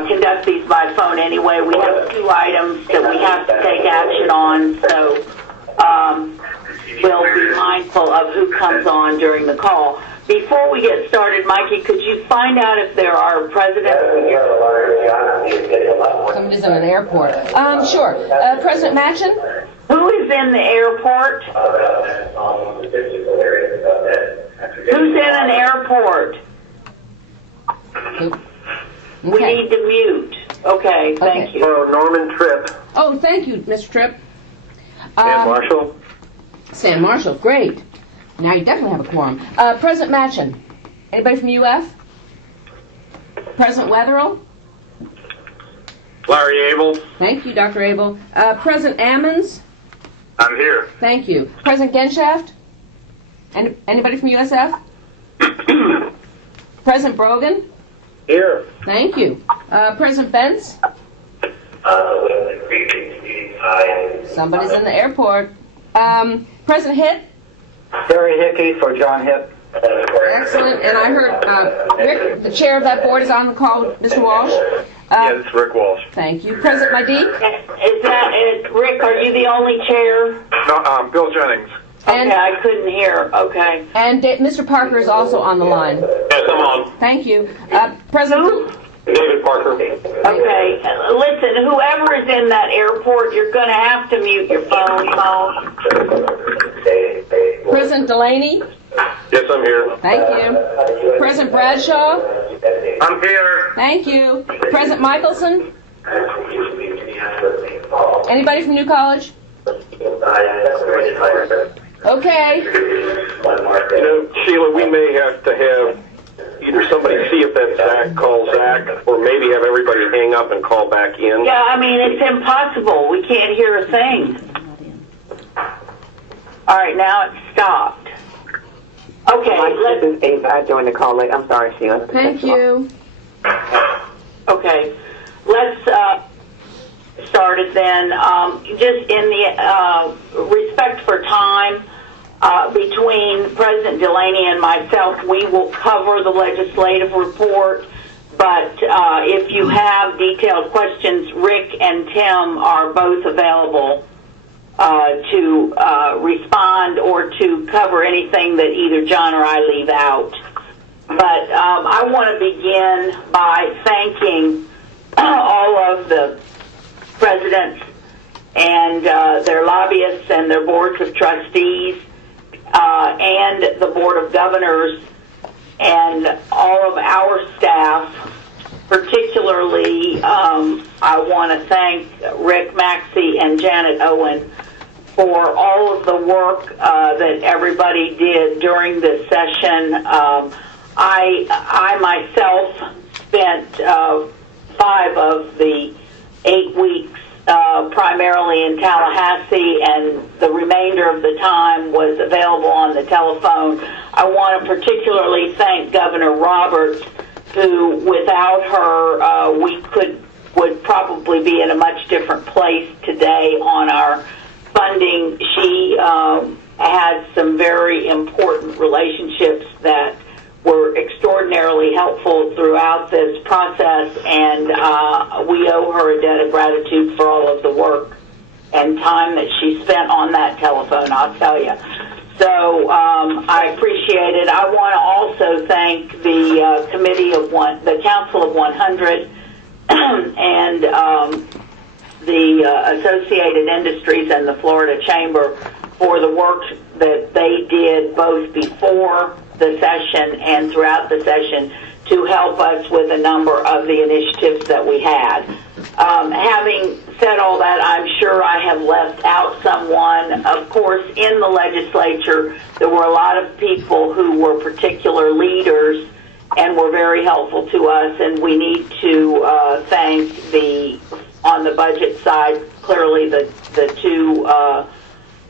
conduct these by phone anyway. We have 2 items that we have to take action on, so we'll be mindful of who comes on during the call. Before we get started, Mikey, could you find out if there are presidents? Somebody's in an airport. Sure. President Machen? Who is in the airport? Who's in an airport? Okay. We need to mute. Okay, thank you. Hello, Norman Tripp. Oh, thank you, Mr. Tripp. Sam Marshall. Sam Marshall, great. Now you definitely have a quorum. President Machen? Anybody from UF? President Wetherill? Larry Abel. Thank you, Dr. Abel. President Ammons? I'm here. Thank you. President Genshaft? Anybody from USF? President Brogan? Here. Thank you. President Bentz? Somebody's in the airport. President Hitt? Terry Hickey for John Hitt. Excellent. And I heard Rick, the chair of that board, is on the call. Mr. Walsh? Yeah, this is Rick Walsh. Thank you. President Madiq? Rick, are you the only chair? No, Bill Jennings. Okay, I couldn't hear. Okay. And Mr. Parker is also on the line. Yes, I'm on. Thank you. President... David Parker. Okay, listen, whoever is in that airport, you're going to have to mute your phone. President Delaney? Yes, I'm here. Thank you. President Bradshaw? I'm here. Thank you. President Michelson? Anybody from New College? Okay. Sheila, we may have to have either somebody see if that Zach calls Zach, or maybe have everybody hang up and call back in. Yeah, I mean, it's impossible. We can't hear a thing. All right, now it's stopped. Okay, I joined the call late. I'm sorry, Sheila. Thank you. Okay, let's start it then. Just in the respect for time, between President Delaney and myself, we will cover the legislative report, but if you have detailed questions, Rick and Tim are both available to respond or to cover anything that either John or I leave out. But I want to begin by thanking all of the presidents and their lobbyists and their boards of trustees and the Board of Governors and all of our staff. Particularly, I want to thank Rick Maxey and Janet Owen for all of the work that everybody did during this session. I myself spent 5 of the 8 weeks primarily in Tallahassee, and the remainder of the time was available on the telephone. I want to particularly thank Governor Roberts, who, without her, we would probably be in a much different place today on our funding. She had some very important relationships that were extraordinarily helpful throughout this process, and we owe her a debt of gratitude for all of the work and time that she spent on that telephone, I'll tell you. So I appreciate it. I want to also thank the the Council of 100 and the Associated Industries and the Florida Chamber for the work that they did both before the session and throughout the session to help us with a number of the initiatives that we had. Having said all that, I'm sure I have left out someone. Of course, in the legislature, there were a lot of people who were particular leaders and were very helpful to us, and we need to thank on the budget side, clearly the 2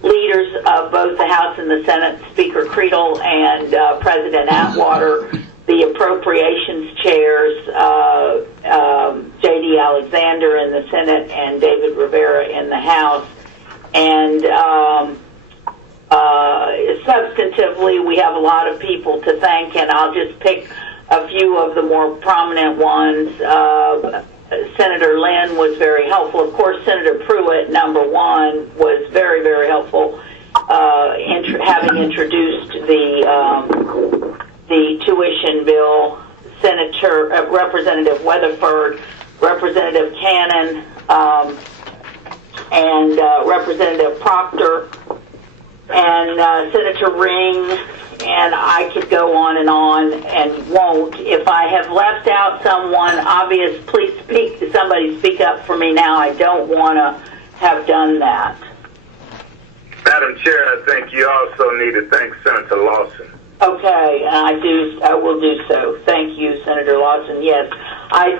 leaders of both the House and the Senate, Speaker Creedle and President Atwater, the appropriations chairs, J.D. Alexander in the Senate and David Rivera in the House. And substantively, we have a lot of people to thank, and I'll just pick a few of the more prominent ones. Senator Lynn was very helpful. Of course, Senator Pruitt, number one, was very, very helpful, having introduced the tuition bill. Representative Weatherford, Representative Cannon, and Representative Proctor, and Senator Ring, and I could go on and won't. If I have left out someone, please somebody speak up for me now. I don't want to have done that. Madam Chair, I think you also need to thank Senator Lawson. Okay, and I will do so. Thank you, Senator Lawson. Yes, I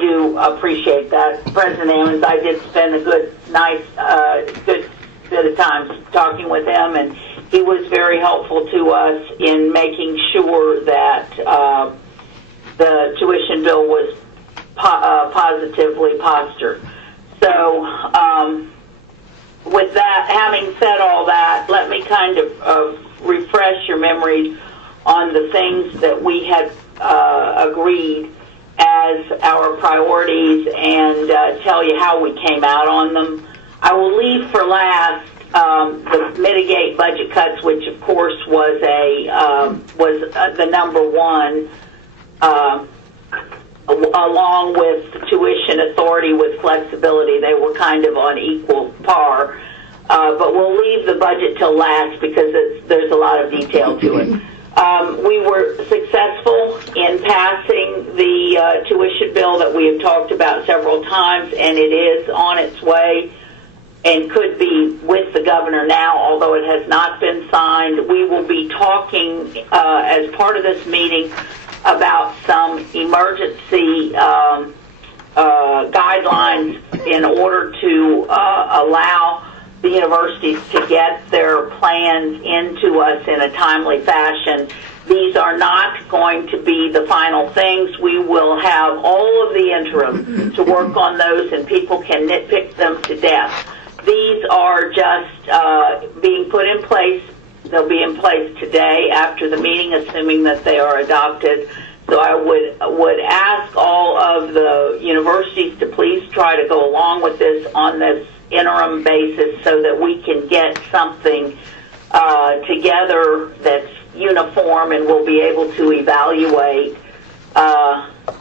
do appreciate that. President Ammons, I did spend a good bit of time talking with him, and he was very helpful to us in making sure that the tuition bill was positively postured. So, with that, having said all that, let me kind of refresh your memories on the things that we had agreed as our priorities and tell you how we came out on them. I will leave for last the mitigate budget cuts, which of course was the number one, along with tuition authority with flexibility. They were kind of on equal par. But we'll leave the budget till last because there's a lot of detail to it. We were successful in passing the tuition bill that we have talked about several times, and it is on its way and could be with the governor now, although it has not been signed. We will be talking as part of this meeting about some emergency guidelines in order to allow the universities to get their plans into us in a timely fashion. These are not going to be the final things. We will have all of the interim to work on those, and people can nitpick them to death. These are just being put in place. They'll be in place today after the meeting, assuming that they are adopted. So I would ask all of the universities to please try to go along with this on this interim basis so that we can get something together that's uniform and we'll be able to evaluate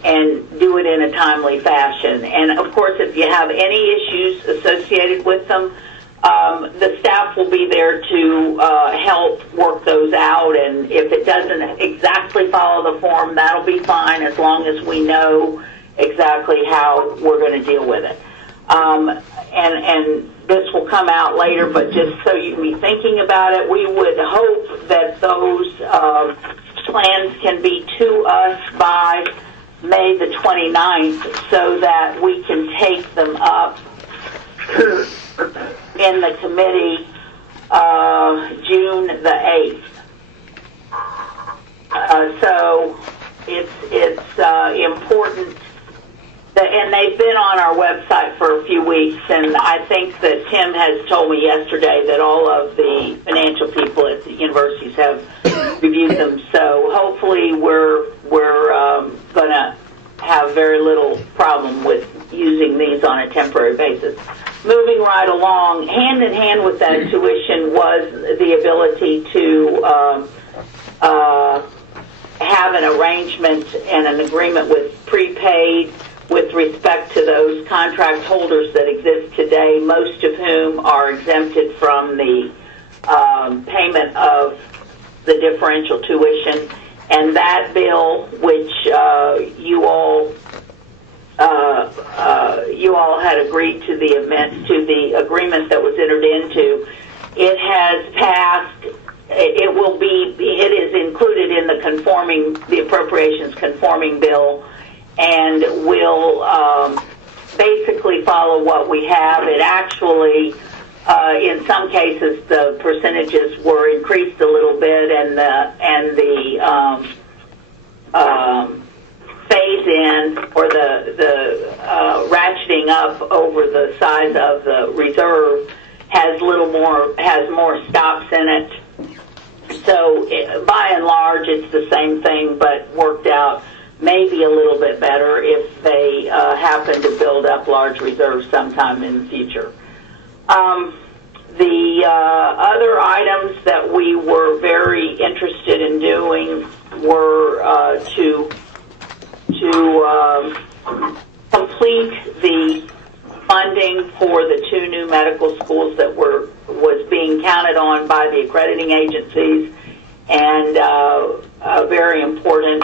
and do it in a timely fashion. And of course, if you have any issues associated with them, the staff will be there to help work those out. And if it doesn't exactly follow the form, that'll be fine as long as we know exactly how we're going to deal with it. And this will come out later, but just so you can be thinking about it, we would hope that those plans can be to us by May the 29th so that we can take them up in the committee June the 8th. So it's important. And they've been on our website for a few weeks, and I think that Tim has told me yesterday that all of the financial people at the universities have reviewed them. So hopefully we're going to have very little problem with using these on a temporary basis. Moving right along, hand in hand with that tuition was the ability to have an arrangement and an agreement with prepaid with respect to those contract holders that exist today, most of whom are exempted from the payment of the differential tuition. And that bill, which you all had agreed to the agreement that was entered into, it has passed. It is included in the appropriations conforming bill, and will basically follow what we have. It actually, in some cases, the percentages were increased a little bit, and the phase-in or the ratcheting up over the size of the reserve has more stops in it. So by and large, it's the same thing, but worked out maybe a little bit better if they have happen to build up large reserves sometime in the future. The other items that we were very interested in doing were to complete the funding for the 2 new medical schools that was being counted on by the accrediting agencies, and very important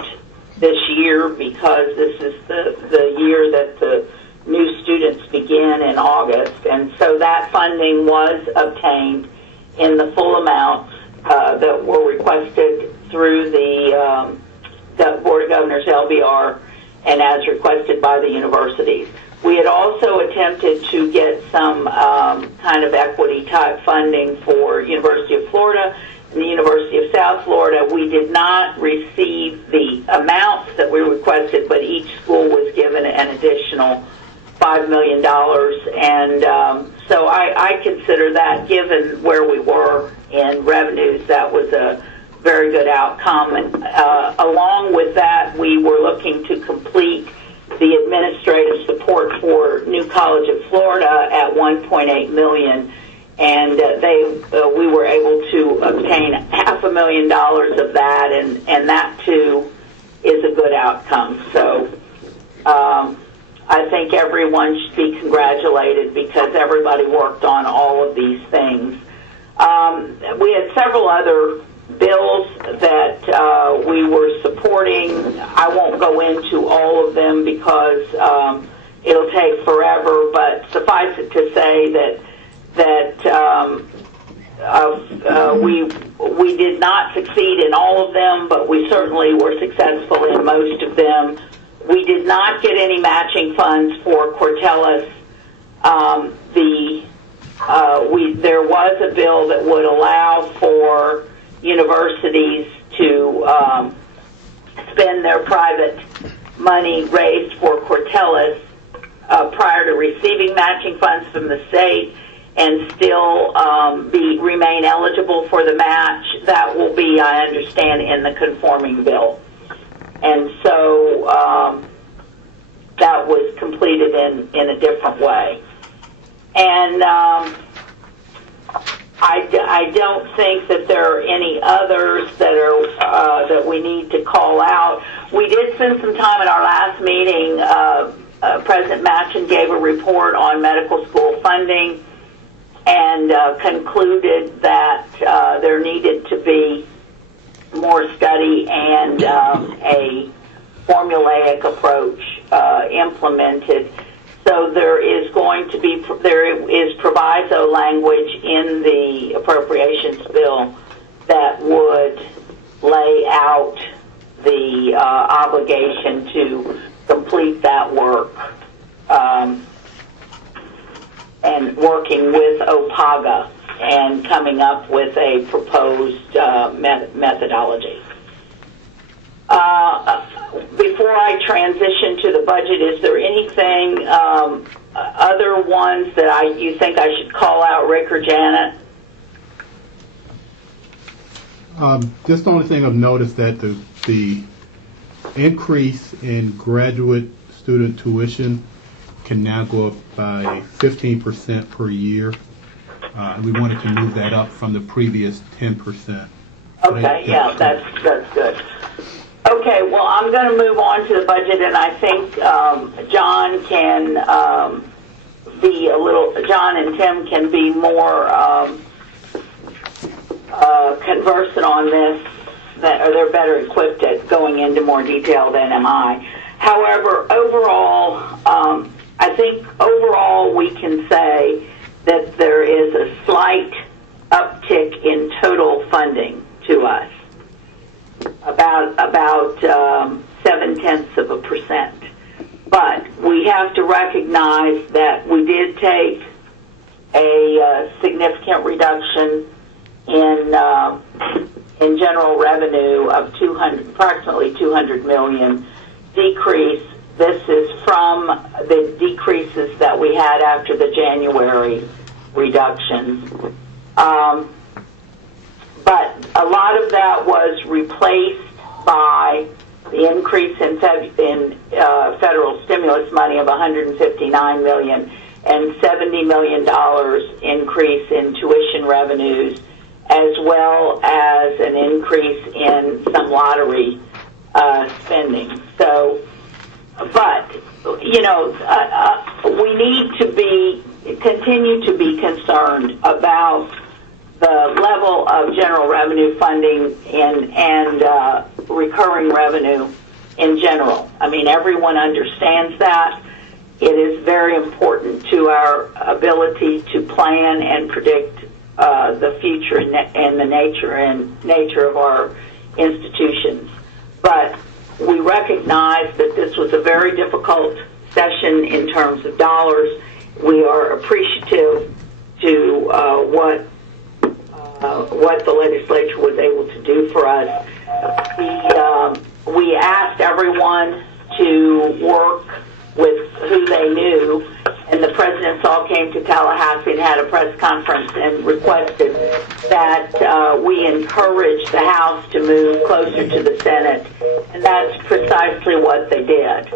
this year because this is the year that the new students begin in August, and so that funding was obtained in the full amounts that were requested through the Board of Governors LBR and as requested by the universities. We had also attempted to get some kind of equity type funding for University of Florida and the University of South Florida. We did not receive the amounts that we requested, but each school was given an additional $5 million, and so I consider that, given where we were in revenues, that was a very good outcome. And along with that, we were looking to complete the administrative support for New College of Florida at $1.8 million, and we were able to obtain $500,000 of that, and that too is a good outcome. So I think everyone should be congratulated because everybody worked on all of these things. We had several other bills that we were supporting. I won't go into all of them because it'll take forever, but suffice it to say that we did not succeed in all of them, but we certainly were successful in most of them. We did not get any matching funds for Cortellis. There was a bill that would allow for universities to spend their private money raised for Cortellis prior to receiving matching funds from the state and still remain eligible for the match. That will be, I understand, in the conforming bill. And so that was completed in a different way. And I don't think that there are any others that are that we need to call out. We did spend some time at our last meeting. President Machen gave a report on medical school funding and concluded that there needed to be more study and a formulaic approach implemented. So there is proviso language in the appropriations bill that would lay out the obligation to complete that work and working with OPAGA and coming up with a proposed methodology. Before I transition to the budget, is there anything, other ones that you think I should call out, Rick or Janet? Just the only thing I've noticed that the increase in graduate student tuition can now go up by 15% per year. And we wanted to move that up from the previous 10%. Okay, yeah, that's good. Okay, well, I'm going to move on to the budget, and I think John and Tim can be more conversant on this, or they're better equipped at going into more detail than am I. However, overall, I think overall we can say that there is a slight uptick in total funding to us, about 0.7%. But we have to recognize that we did take a significant reduction in general revenue of approximately $200 million decrease. This is from the decreases that we had after the January reductions. But a lot of that was replaced by the increase in federal stimulus money of $159 million, and $70 million increase in tuition revenues, as well as an increase in some lottery spending. So, but we need to continue to be concerned about the level of general revenue funding and recurring revenue in general. I mean, everyone understands that. It is very important to our ability to plan and predict the future and the nature of our institutions. But we recognize that this was a very difficult session in terms of dollars. We are appreciative to what the legislature was able to do for us. We asked everyone to work with who they knew, and the presidents all came to Tallahassee and had a press conference and requested that we encourage the House to move closer to the Senate, and that's precisely what they did.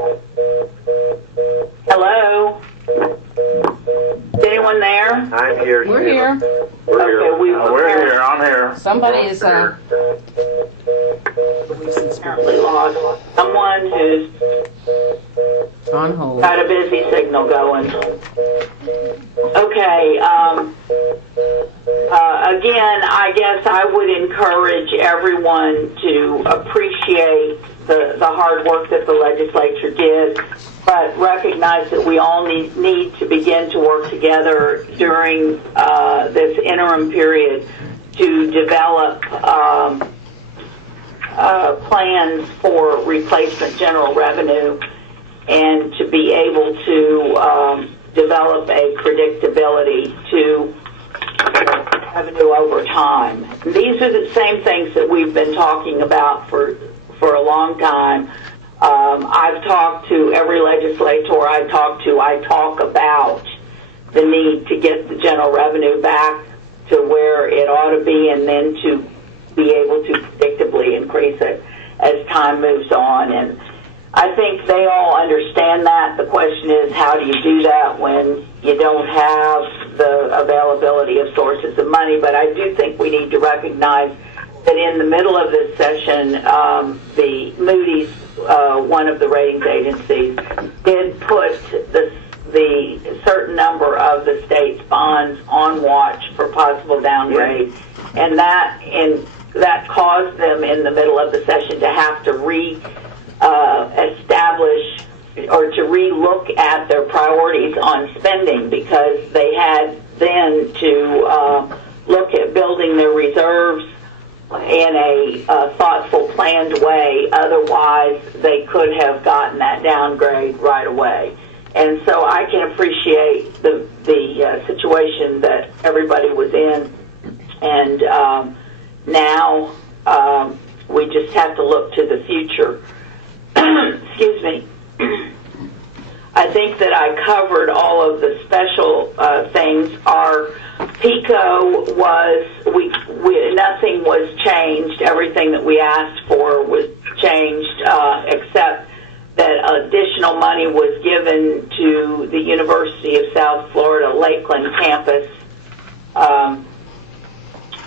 Hello? Is anyone there? I'm here. We're here. Okay, We're here. I'm here. Somebody is apparently lost someone who's on hold. got a busy signal going. Okay. Again, I guess I would encourage everyone to appreciate the hard work that the legislature did, but recognize that we all need to begin to work together during this interim period to develop plans for replacement general revenue and to be able to develop a predictability to revenue over time. These are the same things that we've been talking about for a long time. I've talked to every legislator I talk about the need to get the general revenue back to where it ought to be, and then to be able to predictably increase it as time moves on. And I think they all understand that. The question is, how do you do that when you don't have the availability of sources of money? But I do think we need to recognize that in the middle of this session, the Moody's, one of the ratings agencies, did put the certain number of the state's bonds on watch for possible downgrade, and that caused them in the middle of the session to have to establish or to re-look at their priorities on spending, because they had then to look at building their reserves in a thoughtful, planned way. Otherwise, they could have gotten that downgrade right away. And so I can appreciate the situation that everybody was in. And now we just have to look to the future. Excuse me. I think that I covered all of the special things. Our PICO was, nothing was changed. Everything that we asked for was changed, except that additional money was given to the University of South Florida Lakeland campus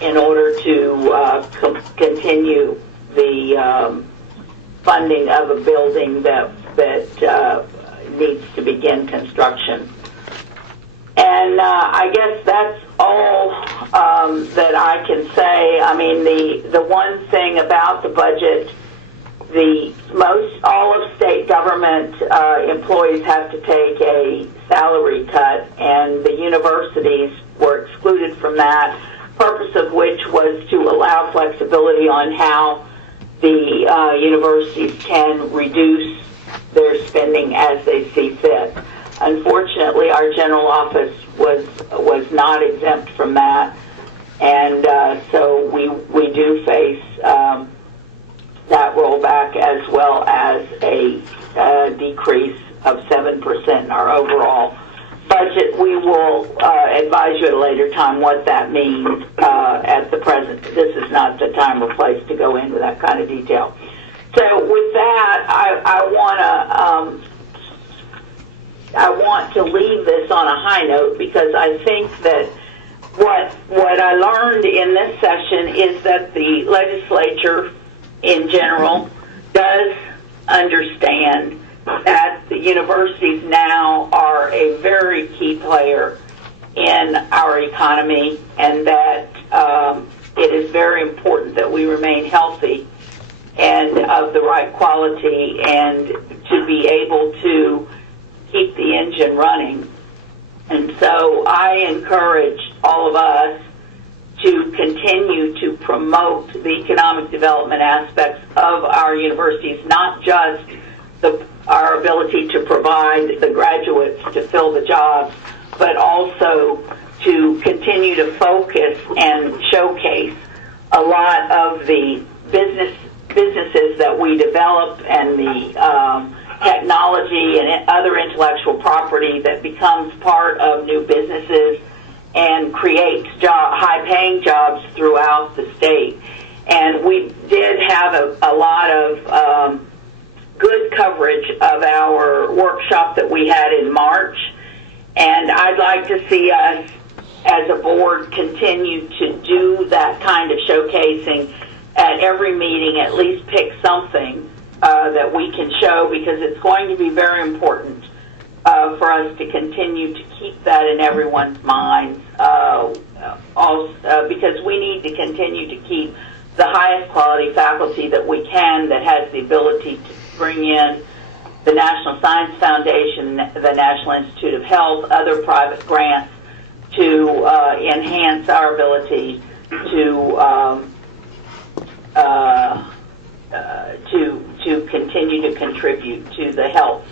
in order to continue the funding of a building that needs to begin construction. And I guess that's all that I can say. I mean, the one thing about the budget, all of state government employees have to take a salary cut, and the universities were excluded from that, purpose of which was to allow flexibility on how the universities can reduce their spending as they see fit. Unfortunately, our general office was not exempt from that, and so we do face that rollback, as well as a decrease of 7% in our overall budget. We will advise you at a later time what that means. At the present, this is not the time or place to go into that kind of detail. So with that, I want to leave this on a high note, because I think that what I learned in this session is that the legislature in general does understand that the universities now are a very key player in our economy, and that it is very important that we remain healthy and of the right quality, and to be able to keep the engine running. And so I encourage all of us to continue to promote the economic development aspects of our universities, not just our ability to provide the graduates to fill the jobs, but also to continue to focus and showcase a lot of the businesses that we develop, and the technology and other intellectual property that becomes part of new businesses and creates high-paying jobs throughout the state. And we did have a lot of good coverage of our workshop that we had in March, and I'd like to see us as a board continue to do that kind of showcasing at every meeting. At least pick something that we can show, because it's going to be very important for us to continue to keep that in everyone's minds, because we need to continue to keep the highest quality faculty that we can, that has the ability to bring in the National Science Foundation, the National Institute of Health, other private grants to enhance our ability to continue to contribute to the health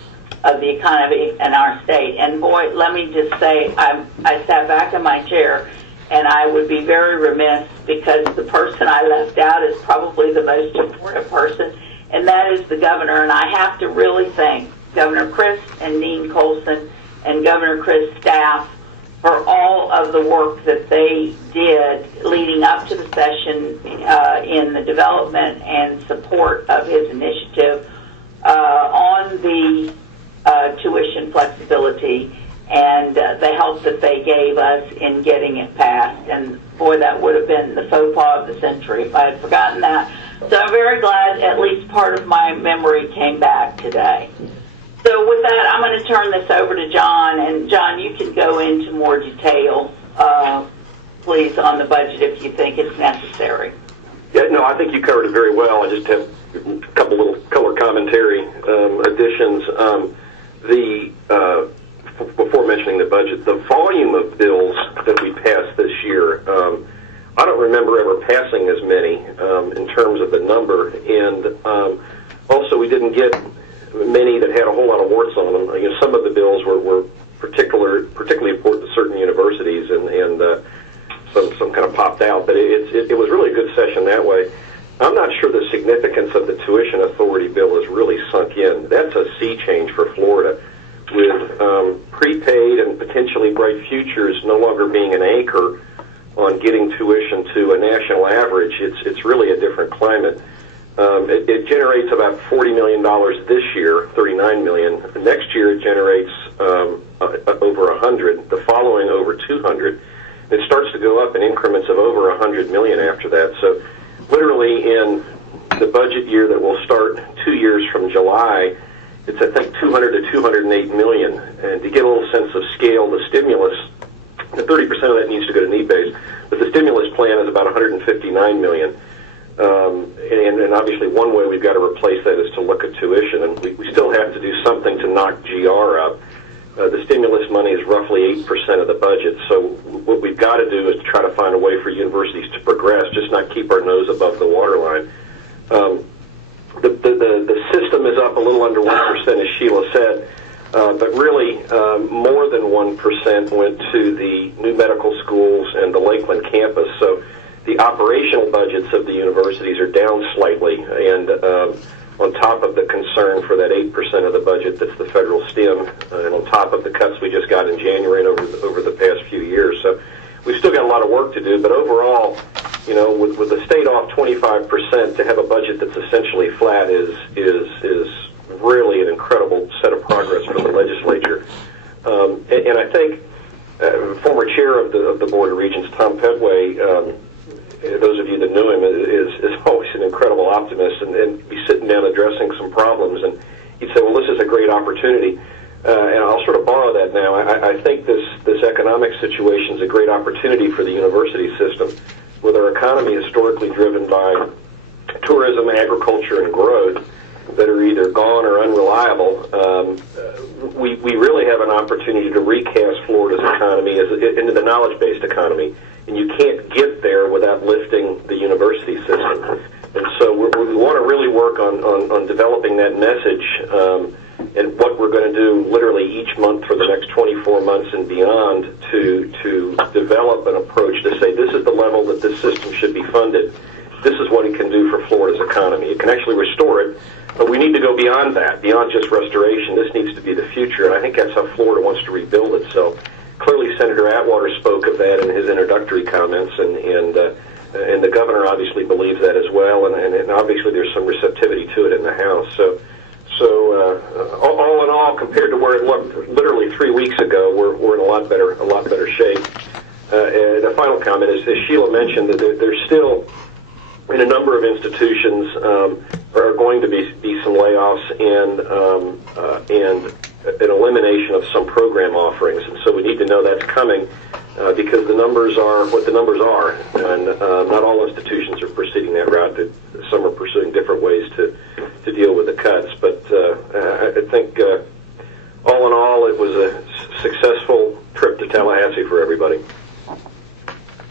of the economy in our state. And boy, let me just say, I sat back in my chair, and I would be very remiss, because the person I left out is probably the most important person, and that is the governor. And I have to really thank Governor Christ and Dean Colson and Governor Christ's staff for all of the work that they did leading up to the session in the development and support of his initiative on the tuition flexibility, and the help that they gave us in getting it passed. And boy, that would have been the faux pas of the century if I had forgotten that. So I'm very glad at least part of my memory came back today. So with that, I'm going to turn this over to John, and John, you can go into more detail, please, on the budget if you think it's necessary. Yeah, no, I think you covered it very well. I just have a couple little color commentary additions. Before mentioning the budget, the volume of bills that we passed this year, I don't remember ever passing as many in terms of the number, and also we didn't get many that had a whole lot of warts on them. You know, some of the bills were particularly important to certain universities, and some kind of popped out. But it was really a good session that way. I'm not sure the significance of the tuition authority bill has really sunk in. That's a sea change for Florida, with prepaid and potentially bright futures no longer being an anchor on getting tuition to a national average. It's really a different climate. It generates about $40 million this year, $39 million. Next year it generates over 100. The following over 200. It starts to go up in increments of over 100 million after that. So literally in the budget year that will start 2 years from July, it's, I think, 200 to 208 million. And to get a little sense of scale, the stimulus, the 30% of that needs to go to need base, but the stimulus plan is about 159 million. And obviously one way we've got to replace that is to look at tuition, and we still have to do something to knock GR up. The stimulus money is roughly 8% of the budget, so what we've got to do is to try to find a way for universities to progress, just not keep our nose above the waterline. The system is up a little under 1%, as Sheila said, but really more than 1% went to the new medical schools and the Lakeland campus. So the operational budgets of the universities are down slightly, and on top of the concern for that 8% of the budget that's the federal STEM, and on top of the cuts we just got in January and over the past few years. So we've still got a lot of work to do, but overall, with the state off 25%, to have a budget that's essentially flat is really an incredible set of progress for the legislature. And I think former chair of the Board of Regents, Tom Pedway, those of you that knew him, is always an incredible optimist, and be sitting down addressing some problems, and he'd say, well, this is a great opportunity. And I'll sort of borrow that now. I think this economic situation is a great opportunity for the university system, with our economy historically driven by tourism, agriculture, and growth that are either gone or unreliable. We really have an opportunity to recast Florida's economy into the knowledge-based economy, and you can't get there without lifting the university system. And so we want to really work on developing that message, and what we're going to do literally each month for the next 24 months and beyond to develop an approach to say this is the level that this system should be funded. This is what it can do for Florida's economy. It can actually restore it, but we need to go beyond that, beyond just restoration. This needs to be the future, and I think that's how Florida wants to rebuild itself. Clearly, Senator Atwater spoke of that in his introductory comments, and the governor obviously believes that as well, and obviously there's some receptivity to it in the House. So all in all, compared to where it looked literally 3 weeks ago, we're in a lot better shape. And the final comment is, as Sheila mentioned, that there's still, in a number of institutions, are going to be some layoffs and an elimination of some program offerings, and so we need to know that's coming because the numbers are what the numbers are, and not all institutions are proceeding that route. Some are pursuing different ways to deal with the cuts, but I think all in all, it was a successful trip to Tallahassee for everybody.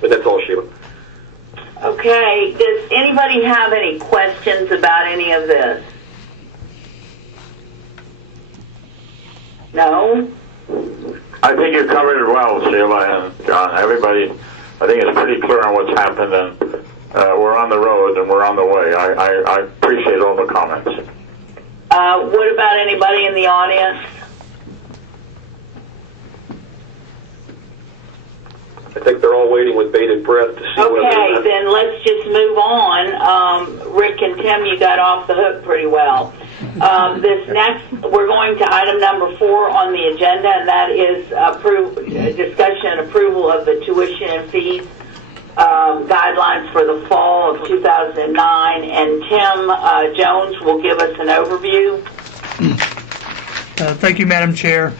But that's all, Sheila. Okay, does anybody have any questions about any of this? No? I think you covered it well, Sheila and John. Everybody, I think it's pretty clear on what's happened, and we're on the road and we're on the way. I appreciate all the comments. What about anybody in the audience? I think they're all waiting with bated breath to see Okay, then let's just move on. Rick and Tim, you got off the hook pretty well. This next, we're going to item number 4 on the agenda, and that is discussion and approval of the tuition and fees guidelines for the fall of 2009. And Tim Jones will give us an overview. Thank you, Madam Chair.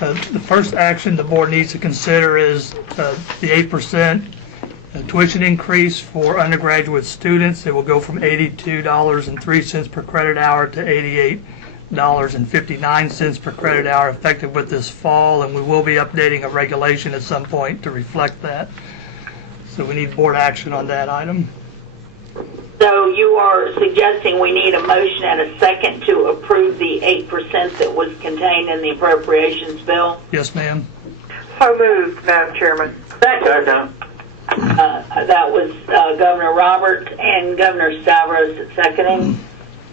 The first action the board needs to consider is the 8% tuition increase for undergraduate students. It will go from $82.03 per credit hour to $88.59 per credit hour effective with this fall, and we will be updating a regulation at some point to reflect that. So we need board action on that item. So you are suggesting we need a motion and a second to approve the 8% that was contained in the appropriations bill? Yes, ma'am. So moved, Madam Chairman. Second. That was Governor Roberts and Governor Stavros seconding.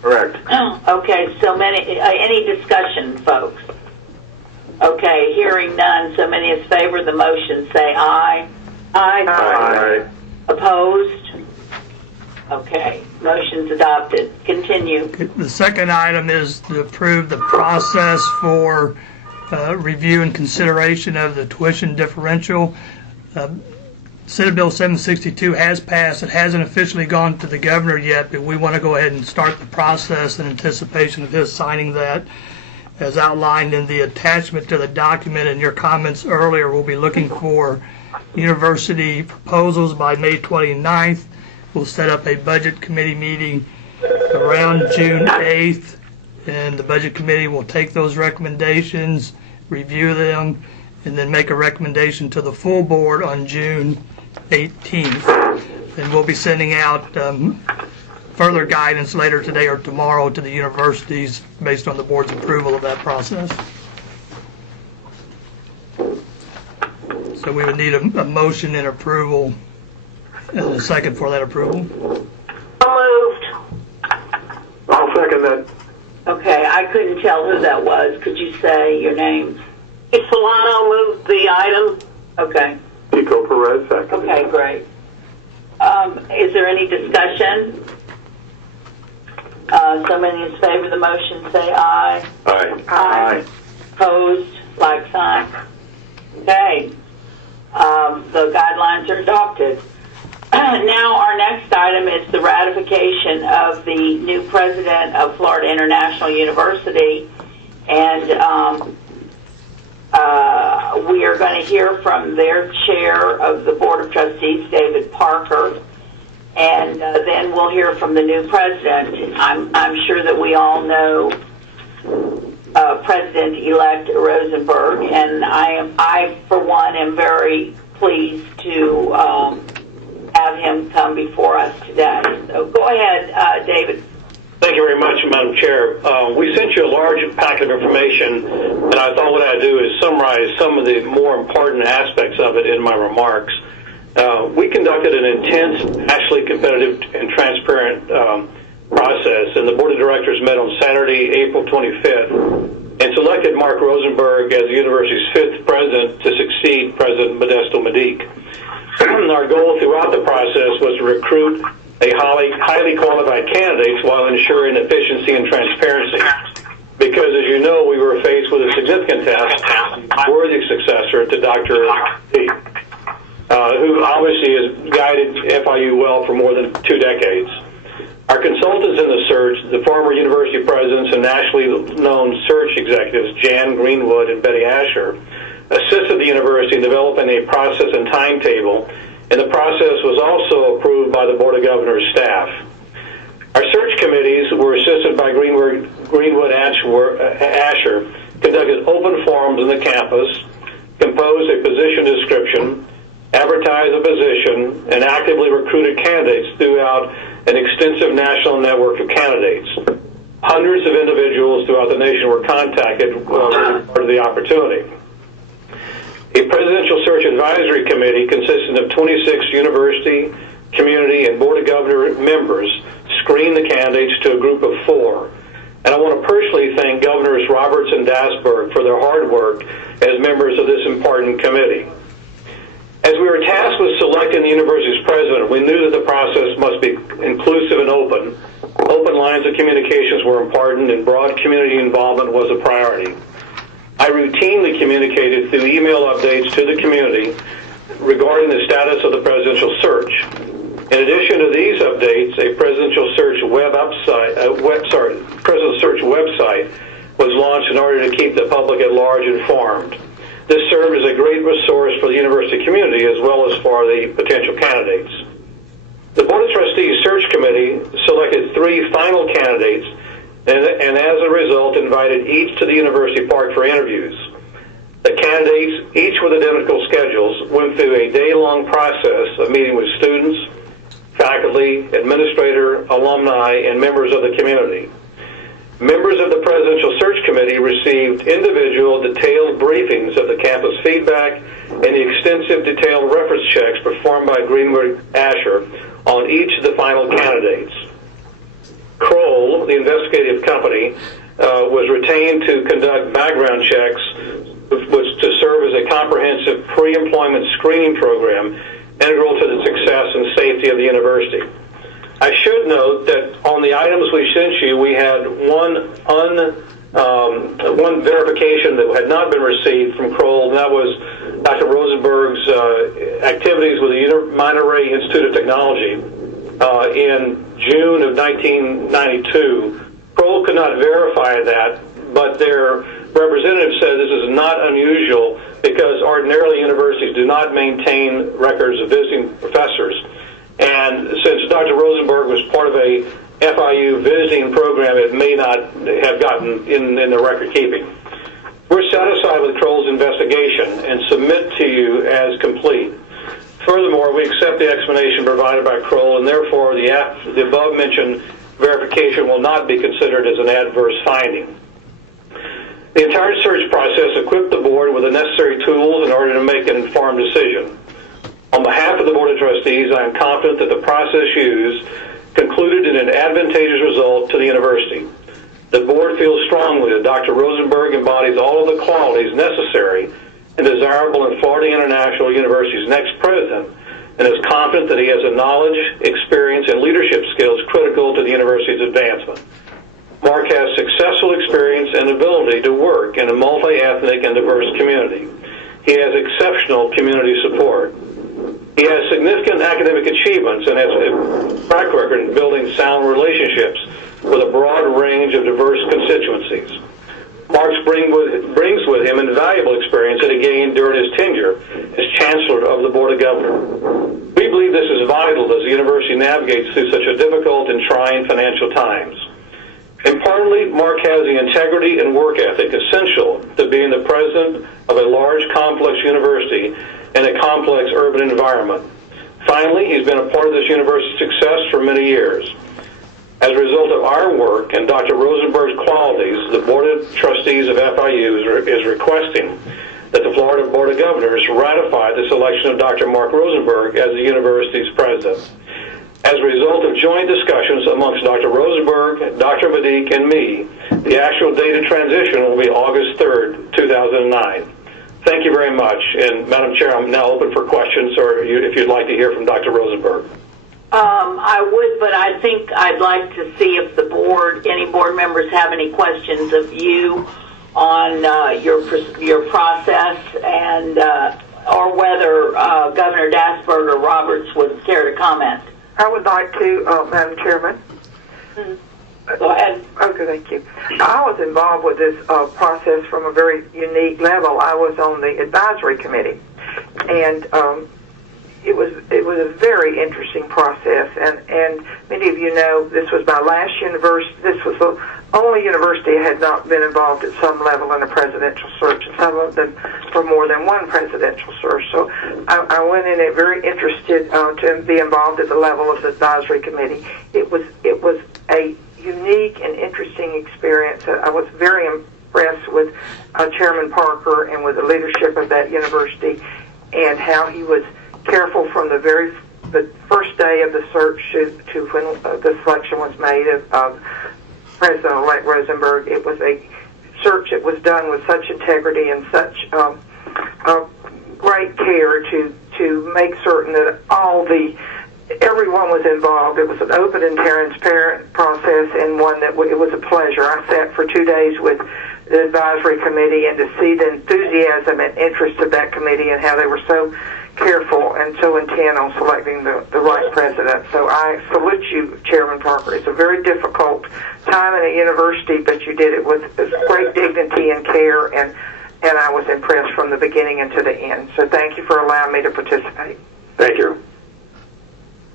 Correct. Okay, so any discussion, folks? Okay, hearing none, so many in favor of the motion say aye. Aye. Aye. Opposed? Okay, motion's adopted. Continue. The second item is to approve the process for review and consideration of the tuition differential. Senate Bill 762 has passed. It hasn't officially gone to the governor yet, but we want to go ahead and start the process in anticipation of his signing that. As outlined in the attachment to the document in your comments earlier, we'll be looking for university proposals by May 29th. We'll set up a budget committee meeting around June 8th, and the budget committee will take those recommendations, review them, and then make a recommendation to the full board on June 18th. And we'll be sending out further guidance later today or tomorrow to the universities based on the board's approval of that process. So we would need a motion and approval and a second for that approval. Moved. I'll second that. Okay, I couldn't tell who that was. Could you say your names? Solano moved the item. Okay. Pico Perez second. Okay, great. Is there any discussion? So many in favor of the motion say aye. Aye. Aye. Opposed, like sign. Okay. The guidelines are adopted. Now our next item is the ratification of the new president of Florida International University, and we are going to hear from their chair of the Board of Trustees, David Parker, and then we'll hear from the new president. I'm sure that we all know President-elect Rosenberg, and I for one am very pleased to have him come before us today. So go ahead, David. Thank you very much, Madam Chair. We sent you a large packet of information, and I thought what I'd do is summarize some of the more important aspects of it in my remarks. We conducted an intense, nationally competitive, and transparent process, and the Board of Directors met on Saturday, April 25th, and selected Mark Rosenberg as the university's 5th president to succeed President Modesto Medic. Our goal throughout the process was to recruit a highly qualified candidates while ensuring efficiency and transparency. Because, as you know, we were faced with a significant task, a worthy successor to Dr. D, who obviously has guided FIU well for more than 2 decades. Our consultants in the search, the former university presidents and nationally known search executives, Jan Greenwood and Betty Asher, assisted the university in developing a process and timetable, and the process was also approved by the Board of Governors staff. Our search committees were assisted by Greenwood Asher, conducted open forums in the campus, composed a position description, advertised a position, and actively recruited candidates throughout an extensive national network of candidates. Hundreds of individuals throughout the nation were contacted for the opportunity. A presidential search advisory committee consisting of 26 university, community, and Board of Governors members screened the candidates to a group of 4. And I want to personally thank Governors Roberts and Dasburg for their hard work as members of this important committee. As we were tasked with selecting the university's president, we knew that the process must be inclusive and open. Open lines of communications were important, and broad community involvement was a priority. I routinely communicated through email updates to the community regarding the status of the presidential search. In addition to these updates, a presidential search website was launched in order to keep the public at large informed. This served as a great resource for the university community as well as for the potential candidates. The Board of Trustees Search Committee selected 3 final candidates and as a result invited each to the University Park for interviews. The candidates, each with identical schedules, went through a day-long process of meeting with students, faculty, administrator, alumni, and members of the community. Members of the Presidential Search Committee received individual detailed briefings of the campus feedback and the extensive detailed reference checks performed by Greenwood Asher on each of the final candidates. Kroll, the investigative company, was retained to conduct background checks, which to serve as a comprehensive pre-employment screening program integral to the success and safety of the university. I should note that on the items we sent you, we had one verification that had not been received from Kroll, and that was Dr. Rosenberg's activities with the Monterey Institute of Technology. In June of 1992, Kroll could not verify that, but their representative said this is not unusual because ordinarily universities do not maintain records of visiting professors. And since Dr. Rosenberg was part of a FIU visiting program, it may not have gotten in the record keeping. We're satisfied with Kroll's investigation and submit to you as complete. Furthermore, we accept the explanation provided by Kroll, and therefore the above-mentioned verification will not be considered as an adverse finding. The entire search process equipped the board with the necessary tools in order to make an informed decision. On behalf of the Board of Trustees, I am confident that the process used concluded in an advantageous result to the university. The board feels strongly that Dr. Rosenberg embodies all of the qualities necessary and desirable in Florida International University's next president and is confident that he has the knowledge, experience, and leadership skills critical to the university's advancement. Mark has successful experience and ability to work in a multi-ethnic and diverse community. He has exceptional community support. He has significant academic achievements and has a track record in building sound relationships with a broad range of diverse constituencies. Mark brings with him invaluable experience that he gained during his tenure as Chancellor of the Board of Governors. We believe this is vital as the university navigates through such a difficult and trying financial times. Importantly, Mark has the integrity and work ethic essential to being the president of a large, complex university in a complex urban environment. Finally, he's been a part of this university's success for many years. As a result of our work and Dr. Rosenberg's qualities, the Board of Trustees of FIU is requesting that the Florida Board of Governors ratify the selection of Dr. Mark Rosenberg as the university's president. As a result of joint discussions amongst Dr. Rosenberg, Dr. Medique, and me, the actual date of transition will be August 3rd, 2009. Thank you very much. And Madam Chair, I'm now open for questions or if you'd like to hear from Dr. Rosenberg. I would, but I think I'd like to see if any board members have any questions of you on your process and or whether Governor Dasburg or Roberts would care to comment. I would like to, Madam Chairman. Go ahead. Okay, thank you. I was involved with this process from a very unique level. I was on the advisory committee, and it was a very interesting process. And many of you know this was my last university. This was the only university I had not been involved at some level in a presidential search, and some of them for more than one presidential search. So I went in it very interested to be involved at the level of the advisory committee. It was a unique and interesting experience. I was very impressed with Chairman Parker and with the leadership of that university and how he was careful from the first day of the search to when the selection was made of President-elect Rosenberg. It was a search that was done with such integrity and such great care to make certain that everyone was involved. It was an open and transparent process, and one that it was a pleasure. I sat for 2 days with the advisory committee, and to see the enthusiasm and interest of that committee and how they were so careful and so intent on selecting the right president. So I salute you, Chairman Parker. It's a very difficult time in a university, but you did it with great dignity and care, and I was impressed from the beginning and to the end. So thank you for allowing me to participate. Thank you.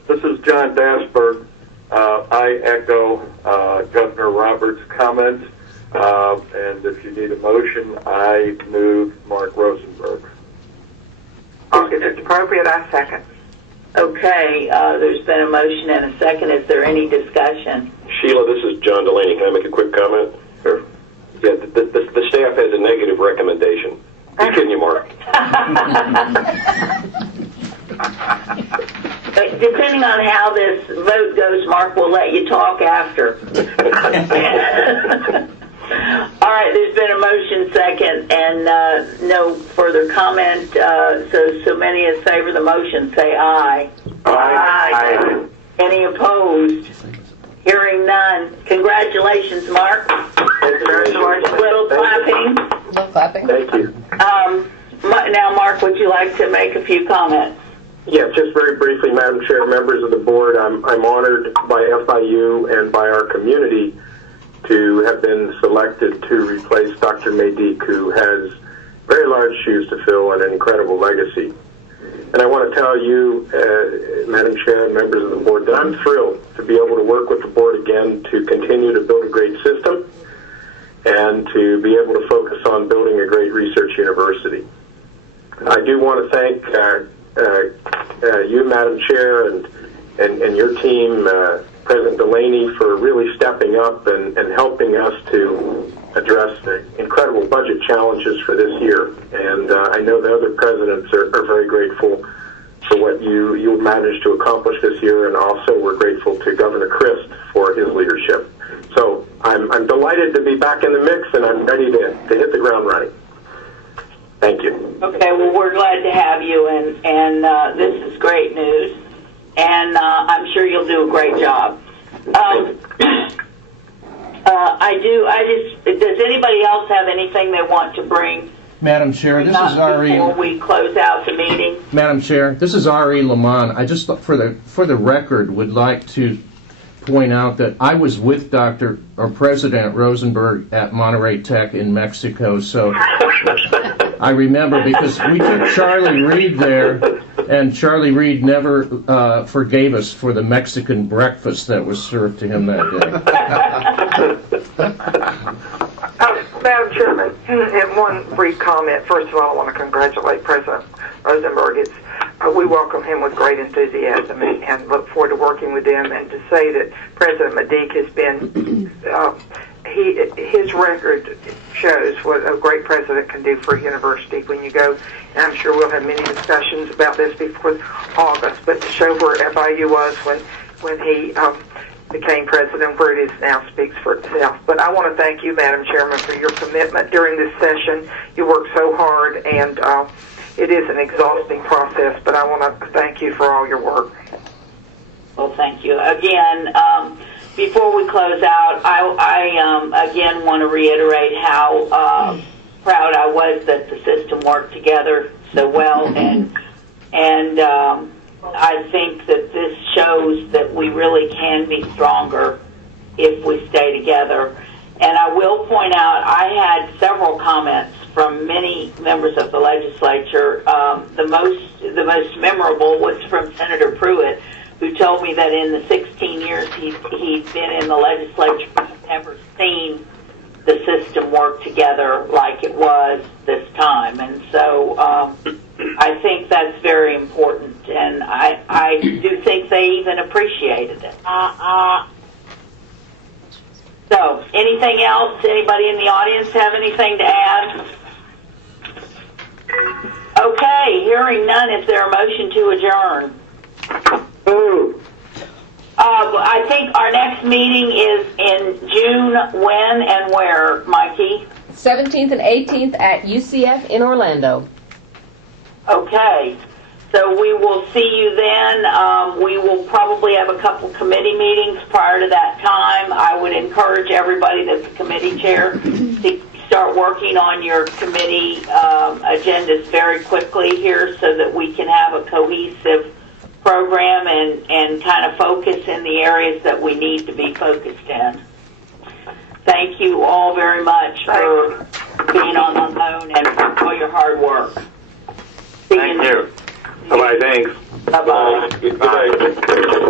This is John Dasburg. I echo Governor Roberts' comments, and if you need a motion, I move Mark Rosenberg. If it's appropriate, I second. Okay, there's been a motion and a second. Is there any discussion? Sheila, this is John Delaney. Can I make a quick comment? Sure. Yeah, the staff has a negative recommendation. I'm kidding you, Mark. Depending on how this vote goes, Mark, we'll let you talk after. All right, there's been a motion second and no further comment. So many as favor the motion, say aye. Aye. Any opposed? Hearing none. Congratulations, Mark. Congratulations. Little clapping. No clapping. Thank you. Now, Mark, would you like to make a few comments? Yeah, just very briefly, Madam Chair, members of the board, I'm honored by FIU and by our community to have been selected to replace Dr. Medique, who has very large shoes to fill and an incredible legacy. And I want to tell you, Madam Chair and members of the board, that I'm thrilled to be able to work with the board again to continue to build a great system and to be able to focus on building a great research university. I do want to thank you, Madam Chair, and your team, President Delaney, for really stepping up and helping us to address the incredible budget challenges for this year. And I know the other presidents are very grateful for what you managed to accomplish this year, and also we're grateful to Governor Christ for his leadership. So I'm delighted to be back in the mix, and I'm ready to hit the ground running. Thank you. Okay, well, we're glad to have you, and this is great news, and I'm sure you'll do a great job. Does anybody else have anything they want to bring? Madam Chair, this is Ari. Before we close out the meeting. Madam Chair, this is Ari Lamont. I just, for the record, would like to point out that I was with President Rosenberg at Monterrey Tech in Mexico, so I remember because we took Charlie Reed there, and Charlie Reed never forgave us for the Mexican breakfast that was served to him that day. Madam Chairman, and one brief comment. First of all, I want to congratulate President Rosenberg. We welcome him with great enthusiasm and look forward to working with him. And to say that President Medic has been, his record shows what a great president can do for a university. When you go, and I'm sure we'll have many discussions about this before August, but to show where FIU was when he became president, where it is now speaks for itself. But I want to thank you, Madam Chairman, for your commitment during this session. You worked so hard, and it is an exhausting process, but I want to thank you for all your work. Well, thank you. Again, before we close out, I again want to reiterate how proud I was that the system worked together so well, and I think that this shows that we really can be stronger if we stay together. And I will point out, I had several comments from many members of the legislature. The most memorable was from Senator Pruitt, who told me that in the 16 years he's been in the legislature, he's never seen the system work together like it was this time. And so I think that's very important, and I do think they even appreciated it. So, anything else? Anybody in the audience have anything to add? Okay, hearing none, is there a motion to adjourn? I think our next meeting is in June. When and where, Mikey? 17th and 18th at UCF in Orlando. Okay, so we will see you then. We will probably have a couple committee meetings prior to that time. I would encourage everybody that's a committee chair to start working on your committee agendas very quickly here so that we can have a cohesive program and kind of focus in the areas that we need to be focused in. Thank you all very much for being on the phone and for all your hard work. Thank you. Bye-bye, thanks. Bye-bye. Goodbye.